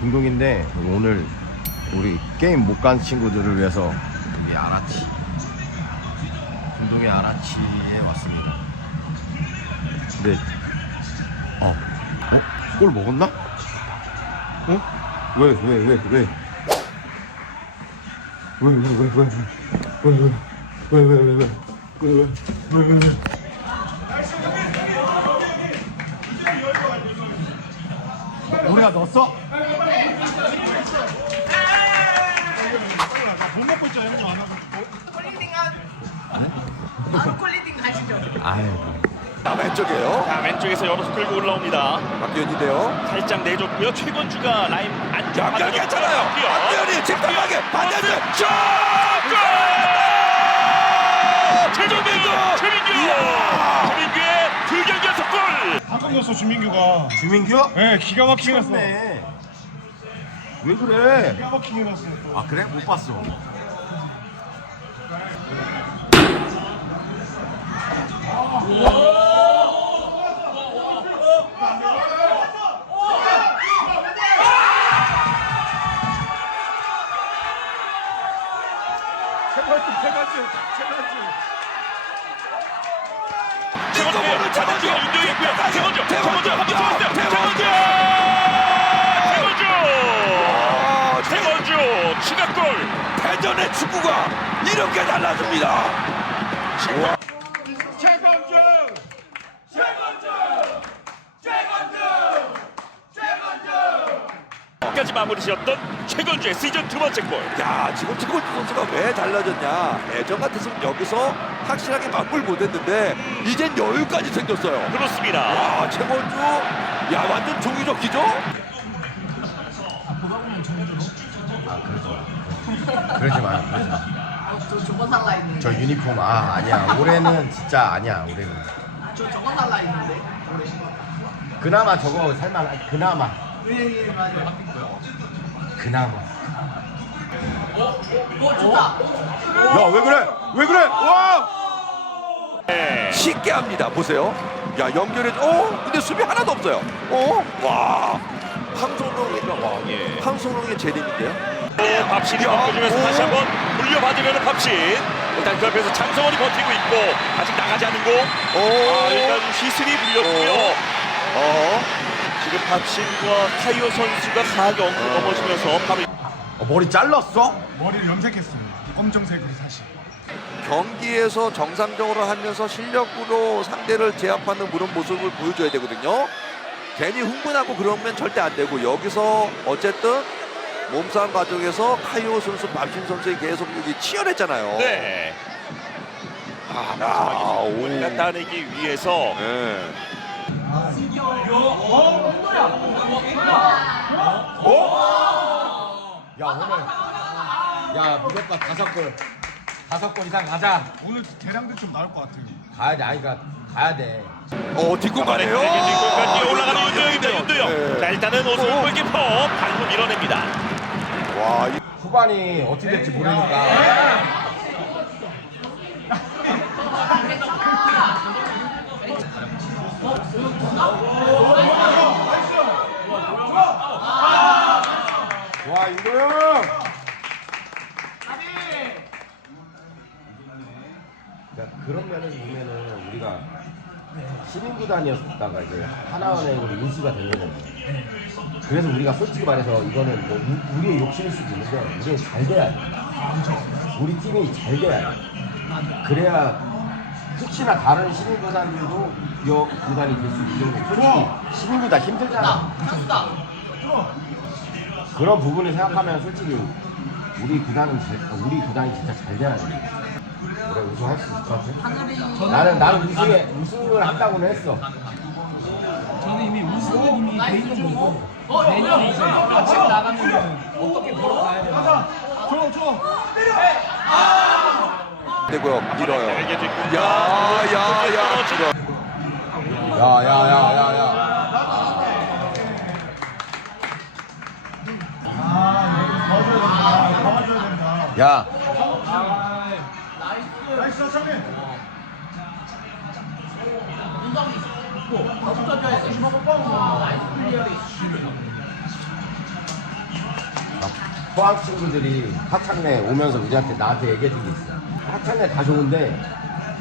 김동인데 오늘 우리 게임 못 간 친구들을 위해서 이 아라치 김동희 아라치에 왔습니다. 근데 어, 어? 골 먹었나? 어? 왜 왜 왜 왜? 왜 왜 왜 왜 왜 왜 왜 왜 왜 왜 왜 왜 왜 우리가 넣었어? 콜리딩 가시죠. 아유 아, 왼쪽이에요. 자, 왼쪽에서 열어서 끌고 올라옵니다. 박기현인데요. 살짝 내줬고요. 최건주가 라인 안쪽 연결 괜찮아요. 박기현이 직접하게 반대쪽 슛! 최정민! 넣었어 주민규가 주민규? 네 기가 막히게 네. 왜 그래? 기가 막히게 넣었어 아 그래? 못 봤어. 최 대전의 축구가 이렇게 달라집니다. 까지 마무리 지었던 최건주의 시즌 두 번째 골. 야, 지금 최건주 선수가 왜 달라졌냐? 예전 같았으면 여기서 확실하게 맞불 못했는데 이젠 여유까지 생겼어요. 그렇습니다. 아, 최건주, 야 완전 종이조끼죠? 그러지 마요. 그러지 마. 저 저거 살라 했는데. 저 유니폼 아 아니야. 올해는 진짜 아니야. 올해는. 저 저거 살라 했는데. 올해. 그나마 저거 살만. 그나마. 왜 예, 맞아. 그나마. 어 좋다. 야 왜 그래? 왜 그래? 와! 네. 쉽게 합니다. 보세요. 야, 연결해. 어? 근데 수비 하나도 없어요. 어? 와. 황선홍이가 와. 예. 황선홍의 재림인데요. 오, 밥신이 바꿔주면서 오. 다시 한번 물려받으려는 밥신. 일단 그 앞에서 장성원이 버티고 있고 아직 나가지 않은 공. 오. 아, 일단 휘슬이 불렸고요. 어. 지금 밥신과 타이어 선수가 가게 엉켜 넘어지면서 바로 어, 머리 잘랐어? 머리를 염색했어요 검정색으로 사실 경기에서 정상적으로 하면서 실력으로 상대를 제압하는 그런 모습을 보여줘야 되거든요. 괜히 흥분하고 그러면 절대 안 되고 여기서 어쨌든 몸싸움 과정에서 카이오 선수, 박신 선수의 계속 여기 치열했잖아요. 네. 아, 야, 마지막에 오. 골을 따내기 위해서 네. 야 오늘 야 무조건 다섯 골 다섯 골 이상 가자 오늘 대량도 좀 나올 것 같아요 가야 돼 그러니까 가야 돼 어 뒷공간에요. 뒷공간이 올라가는 윤도영입니다. 윤도영. 네. 자 일단은 오승훈 어. 골키퍼 발로 밀어냅니다. 와, 이- 후반이 어떻게 될지 모르니까. 와 임도영 그러니까 그런 면에서 보면은 우리가 시민구단이었다가 이제 하나은행으로 인수가 되려는 그래서 우리가 솔직히 말해서 이거는 뭐 우- 우리의 욕심일 수도 있는데 우리는 잘 돼야 돼. 우리 팀이 잘 돼야 돼. 그래야 혹시나 다른 시민구단들도 여 구단이 될 수 있는 거. 솔직히 시민구단 힘들잖아. 좋다. 그런 부분을 생각하면 솔직히 우리 구단은 잘, 우리 구단이 진짜 잘 돼야 돼. 올해 우승할 수 있을 것 같아. 하늘이 나는 나는 우승에 우승을 한다고는 했어. 저는 이미 우승은 이미 돼 있는 거고 내년에 이제 지금 나가면 어떻게 걸어가야 되나 되고요. 밀어요. 날개 뒷공간. 야, 야, 야. 야. 포항 친구들이 하창래 오면서 우리한테 나한테 얘기해 준 게 있어. 하창래 다 좋은데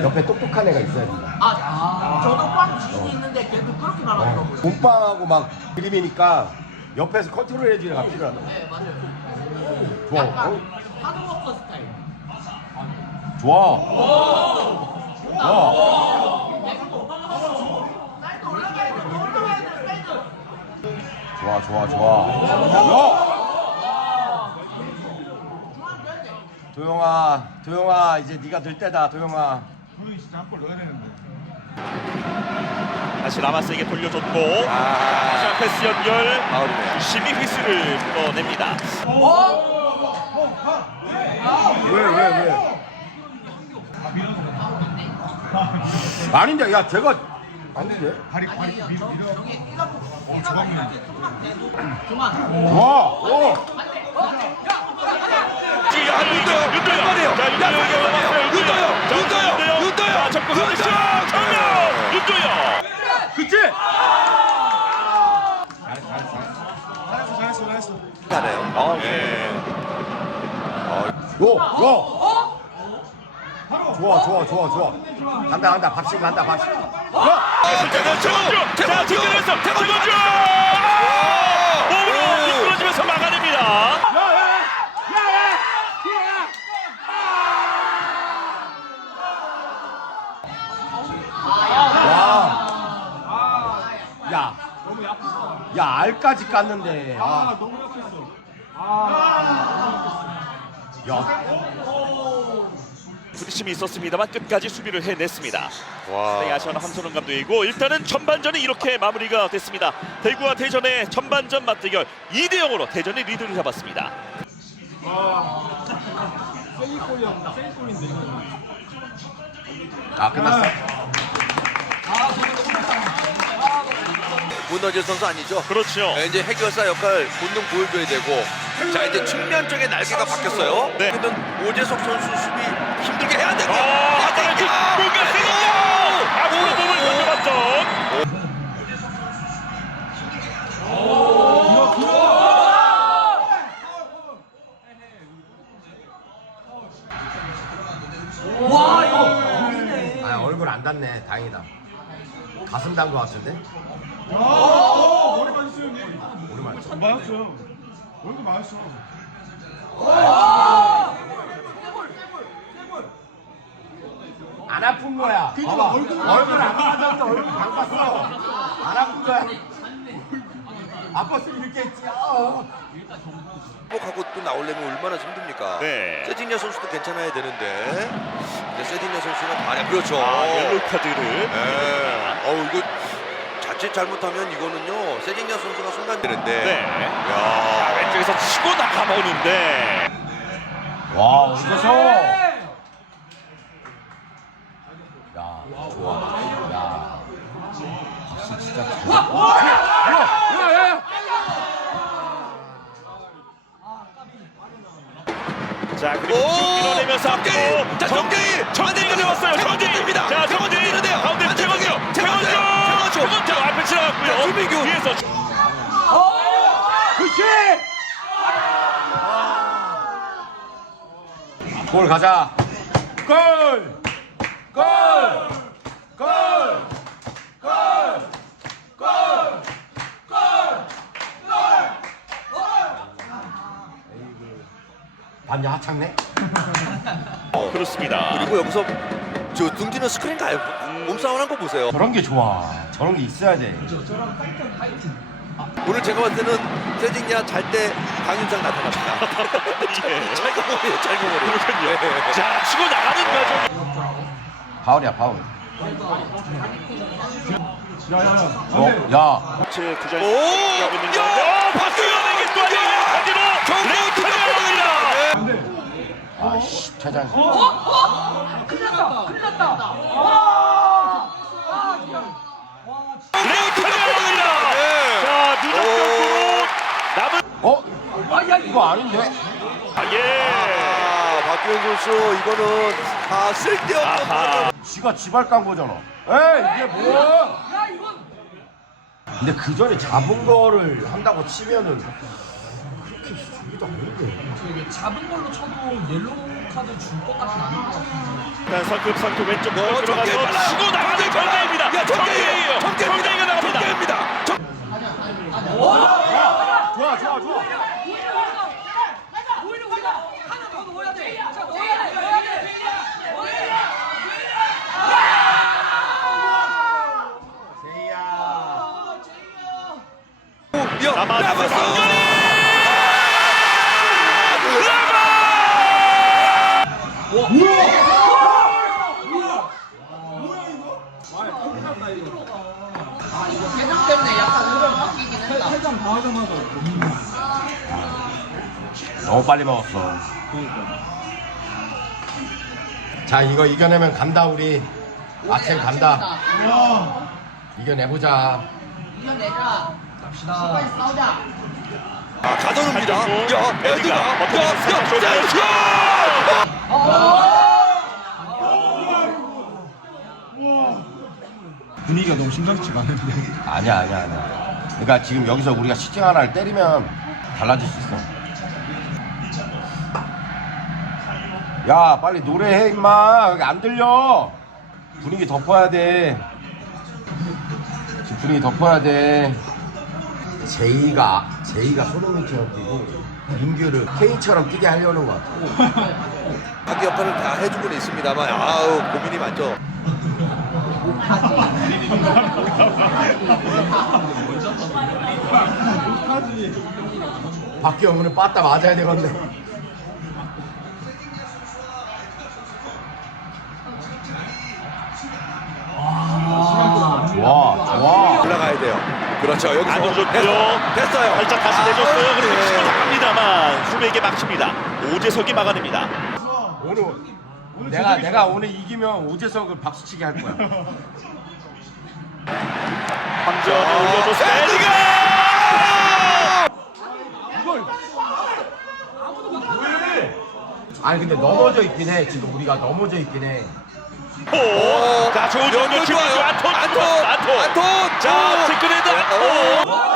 옆에 똑똑한 애가 있어야 된다. 아, 아 저도 빵 지인이 있는데 걔도 그렇게 말하더라고요. 몸빵하고 막 그림이니까 옆에서 컨트롤 해주는 애가 필요하다. 네, 맞아요. 좋아. 약간 어? 하드워커 스타일. 좋아. 좋아. 좋아, 좋아, 좋아. 도영아, 도영아, 이제 네가 될 때다, 도영아. 한. 다시 라마스에게 돌려줬고 아, 마지막 패스 연결 파울이네요. 심히 휘스를 불어냅니다. 왜, 왜, 왜? 아닌데, 야, 제가 아닌데. 다리 다리 밀어 밀어. 이가 조각면. 좋아. 오. 야, 윤도요, 윤도요. 자, 윤도요, 윤도요, 윤도요, 윤도요, 접근 하시죠. 정면, 윤도요. 그치? 잘했어 잘했어 잘했어. 하네요. 아, 예. 오, 오. 좋아, 좋아, 좋아, 좋아. 간다, 간다. 밥식 간다. 야! 최건주, 자, 뒷면에서 최건주. 몸으로 미끄러지면서 막아냅니다. 와. 야. 야, 알까지 깠는데. 아, 너무 약했어. 야. 부딪힘이 있었습니다만 끝까지 수비를 해냈습니다. 와. 네, 아시아나 함선원 감독이고 일단은 전반전이 이렇게 마무리가 됐습니다. 대구와 대전의 전반전 맞대결 2대 0으로 대전이 리드를 잡았습니다. 세이골이야, 세이골인데 이거. 아, 끝났어. 문어재 선수 아니죠? 그렇죠. 네, 이제 해결사 역할 본능 보여줘야 되고 자 이제 측면 쪽에 날개가 바뀌었어요. 네. 그러면 오재석 선수 수비 힘들게 해야 되고. 어, 아까까지 뭔가 세요. 앞으로 몸을 던져봤던 와, 이거 보이네. 아, 얼굴 안 닿네. 다행이다. 가슴 닿은 것 같은데? 머리 형님. 우리 말죠. 맞았어요. 얼굴 맞았어. 안 아픈 거야. 봐봐. 얼굴, 얼굴 안 맞았는데 얼굴 감았어. 안 아픈 거야. 아팠으면 이렇게 했지. 아. 하고 또 나오려면 얼마나 힘듭니까? 네. 세징야 선수도 괜찮아야 되는데 이제 세징야 선수가 아니야 그렇죠. 아, 옐로 카드를 네. 어우 이거 자칫 잘못하면 이거는요 세징야 선수가 순간 되는데. 네. 야. 자, 왼쪽에서 치고 나가보는데 와, 어디서? 진짜. 자 그리고 밀어내면서! 앞으로 자, 들어왔어요 태권도 정대희 됩니다. 자 태권도 정대희 되는데요. 가운데. 태권도 태권도! 태권도 앞에 지나갔고요 자, 주민규. 뒤에서 그렇지! 골 가자. 골! 골! 골! 골! 골! 봤냐 하창네? 그렇습니다 그리고 여기서 저 등지는 스크린 가요. 몸싸움 한 거 보세요. 저런 게 좋아. 저런 게 있어야 돼. 오늘 제가 봤을 때는 세징야 잘 때 강윤상 나타납니다. 예. 찰거머리에요, 찰거머리. 그렇군요 자 치고 나가는 과정 파울이야 파울. 어? 야. 제 부장 오! 야! 박수현에게 또 하나 아씨 퇴장. 큰일 났다, 큰일 났다. 레이카드가 네. 자 누적적으로 남은 어? 아야 이거 아닌데? 아 예 아, 박규현 선수 이거는 다 쓸데없는 아하 지가 지발 깐 거잖아. 에이 이게 뭐야? 근데 그 전에 잡은 거를 한다고 치면은 이게 아닌데. 저 이게 잡은 걸로 쳐도 옐로우 카드 줄 것 같진 않은 것 같은데. 일단 성급 성급 왼쪽 어, 어, 들어가서. 치고 나가는 정계입니다. 정대입니다. 야, 정계예요. 정대예요. 정계입니다. 정대가 나갑니다. 정계입니다. 정- 좋아 좋아 좋아 오히려 우리가 하나 더 넣어야 돼. 자, 넣어야 돼. 넣어야 돼. 넣어야 돼. 야, 남아서 라바스! 상근이! 아 이거 세상 때문에 약간 흐름 바뀌긴 했다. 너무 빨리 먹었어. 자 이거 이겨내면 간다 우리. 아침 간다. 이겨내보자. 이겨내자. 갑시다. 싸우자. 아, 가져옵니다. 야, 에드가. 야, 어떻게 야, 살짝 쏘자. 야, 야! 분위기가 너무 심상치가 않은데 아니야 아니야 아니야. 그러니까 지금 여기서 우리가 시팅 하나를 때리면 달라질 수 있어. 야 빨리 노래해 임마 여기 안 들려. 분위기 덮어야 돼. 지금 분위기 덮어야 돼. 제이가 제이가 손흥민처럼 뛰고 민규를 케인처럼 뛰게 하려는 것 같아. 자기 역할을 다 해주고는 있습니다만, 아우, 고민이 많죠. 박기영은 빠따 맞아야 되건데. 좋아 좋아. 올라가야 돼요. 그렇죠. 여기서. 안 좋죠. 됐- 됐어요. 살짝 다시 아, 내줬어요. 그리고 네. 치고 나갑니다만 수비에게 막힙니다. 오재석이 막아냅니다. 오늘 내가 내가 오늘 이기면 오재석을 박수치게 할 거야. 황전이 올려줬어. 에드가! 아니 근데 넘어져 있긴 해. 지금 우리가 넘어져 있긴 해. 오! 자, 좋은 연결 좋아요. 좋아요. 안톤! 안톤! 안톤! 안톤! 자, 오! 티크레드 어, 안톤!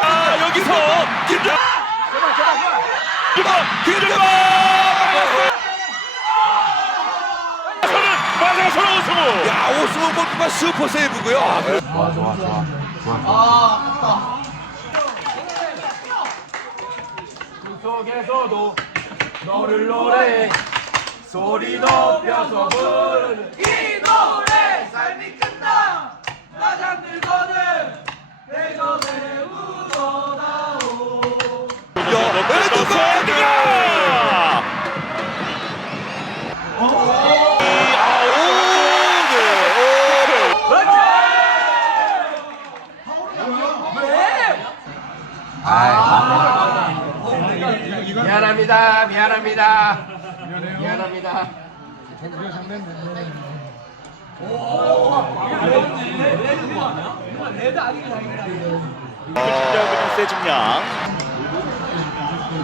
아, 여기서 김준! 마지막 서는 우승우! 야, 오승훈 골키퍼 슈퍼 세이브고요. 좋아 좋아 좋아 좋아. 아 아깝다. 속에서도 너를 노래 소리 높여서 부르는 이 노래 삶이 끝나 가장 늙어는 대전에 묻어나오 네. 미안합니다 미안합니다 미안합니다. 레드 아니긴 아니긴 김정근이 세징양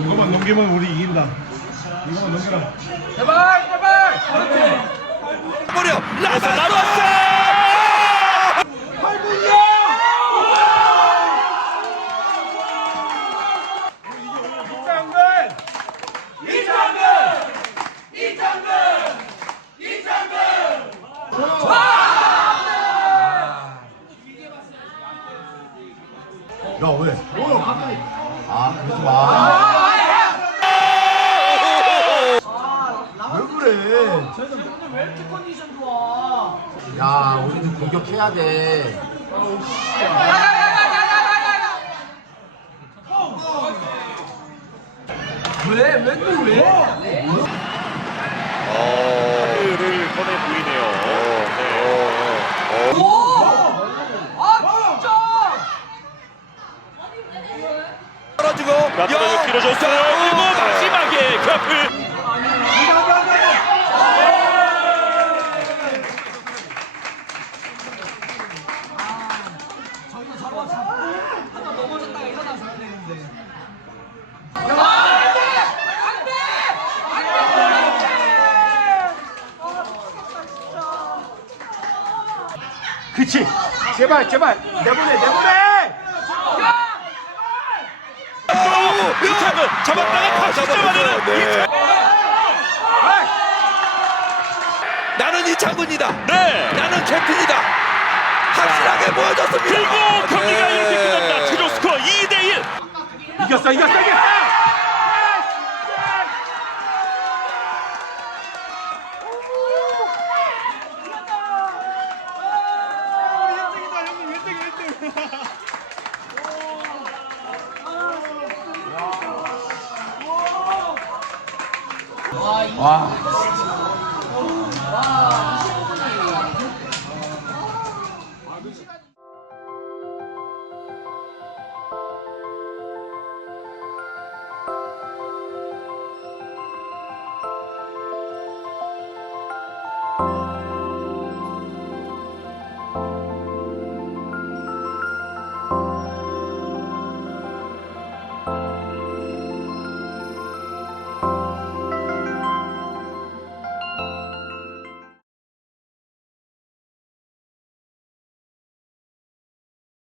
이거만 넘기면 우리 이긴다 이거만 넘겨라 제발 제발! 버려! 그래서 라바스! 남았어! 야 왜? 아 그러지 마. 왜 그래? 쟤는 오늘 왜 이렇게 컨디션 좋아? 야 우리도 공격해야 돼. 왜 왜 또 왜? 를 꺼내 보이네요. 네. 아 진짜 떨어지고. 라프를 길어줬어요. 그리고 마지막에 그앞을 저희도 저거 잡고 하나 넘어졌다가 일어나서 해야 되는데 그치 제발 제발 내보내 내보내 이창근 잡았다가 다시 잡아내는 네. 이창근. 나는 이창근이다. 네. 나는 캡틴이다. 확실하게 보여줬습니다. 그리고 경기가 네. 이렇게 끝납니다. 최종 스코어 2대1. 이겼어 이겼어 이겼어